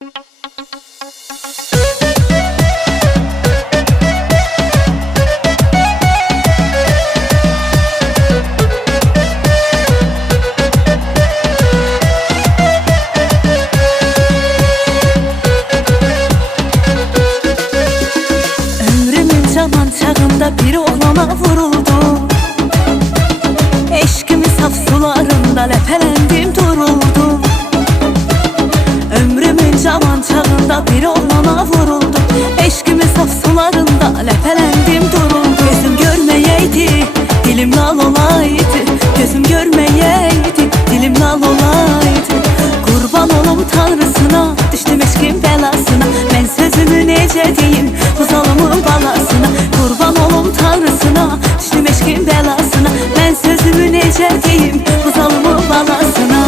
you belasına Ben sözümü nece diyeyim? Buzalımın balasına Kurban olum tanrısına Düştüm eşkin belasına. Ben sözümü nece diyeyim? Buzalımın balasına.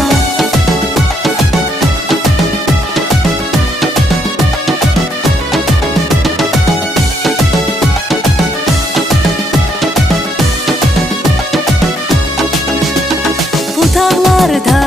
Bu dağlarda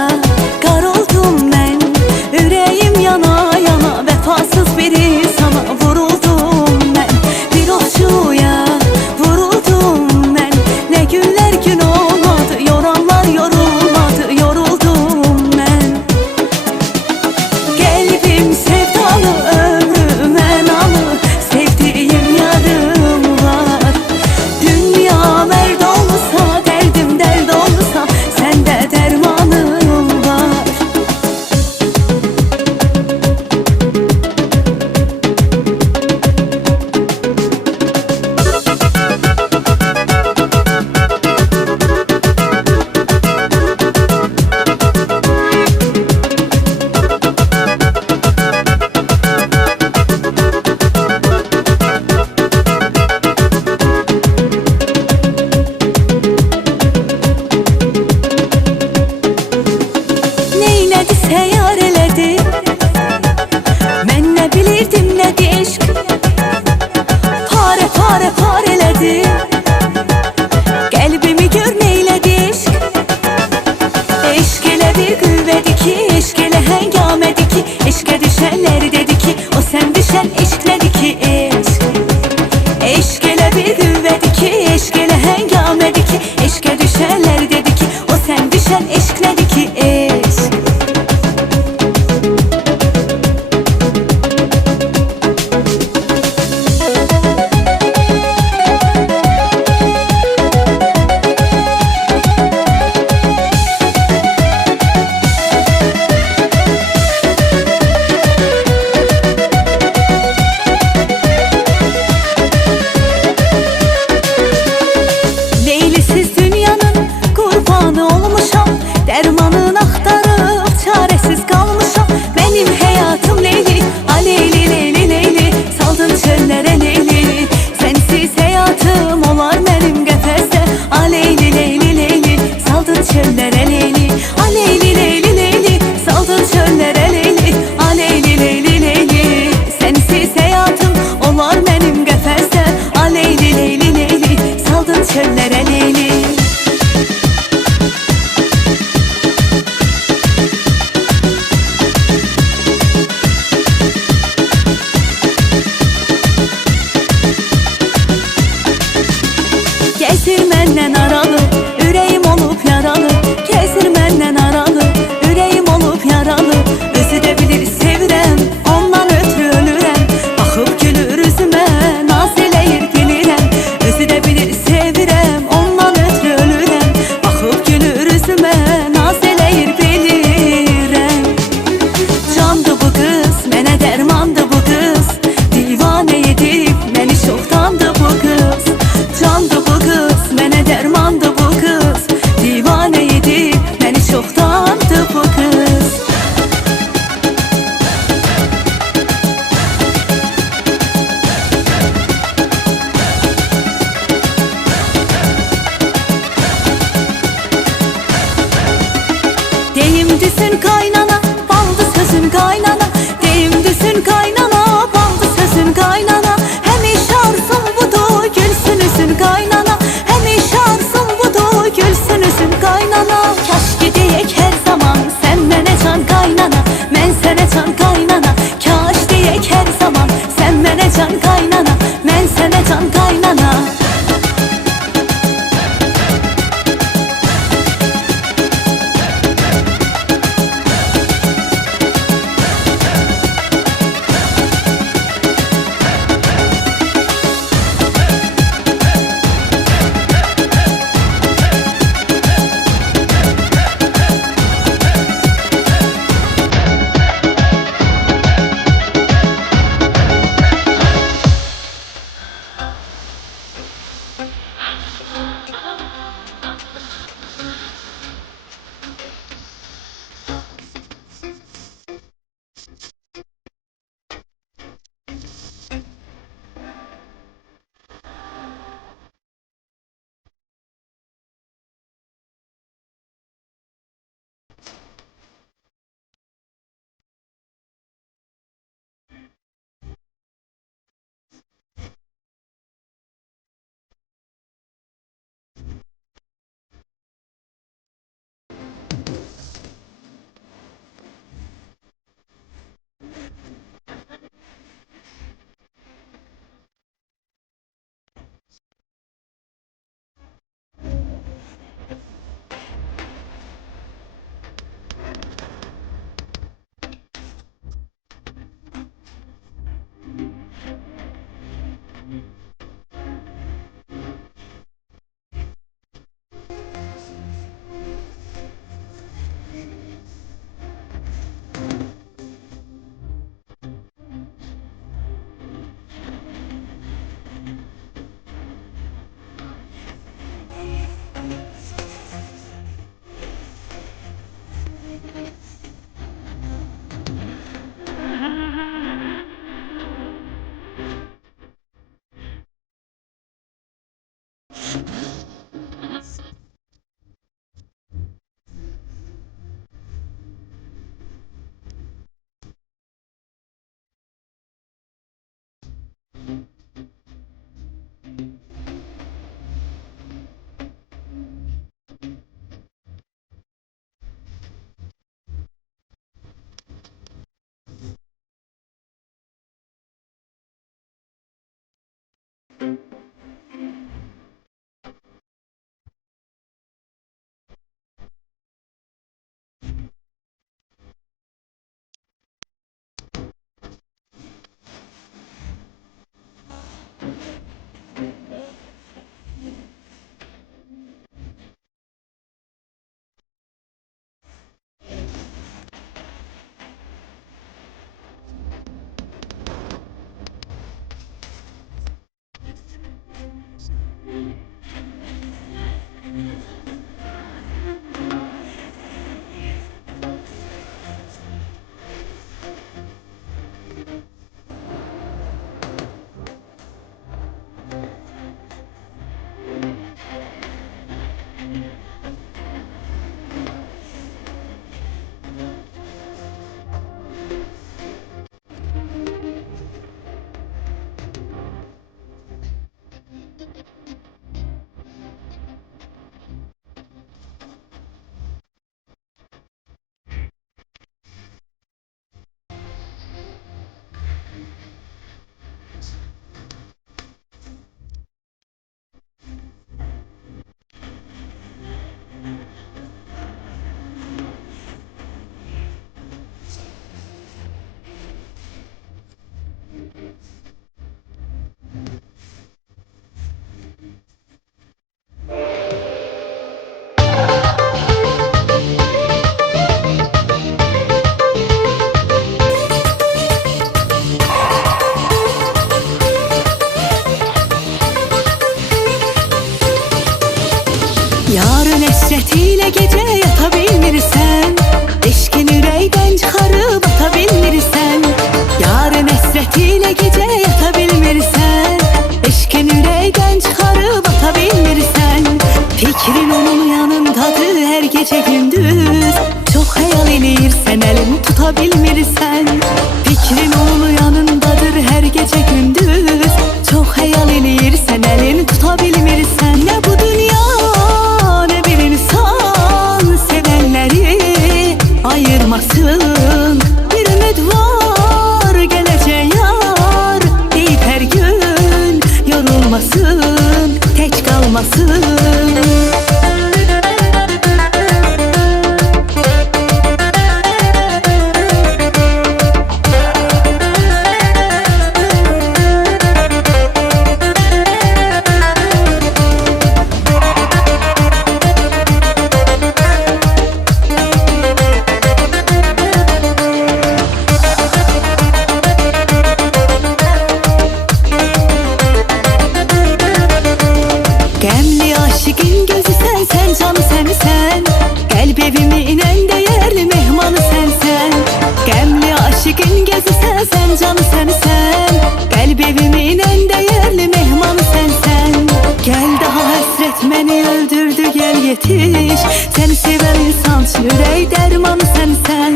olan can sensen Kalp evimin en değerli mehmanı sensen Gel daha hasret beni öldürdü gel yetiş. Seni seven insan yüreği dermanı sensen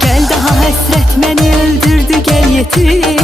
Gel daha hasret beni öldürdü gel yetiş.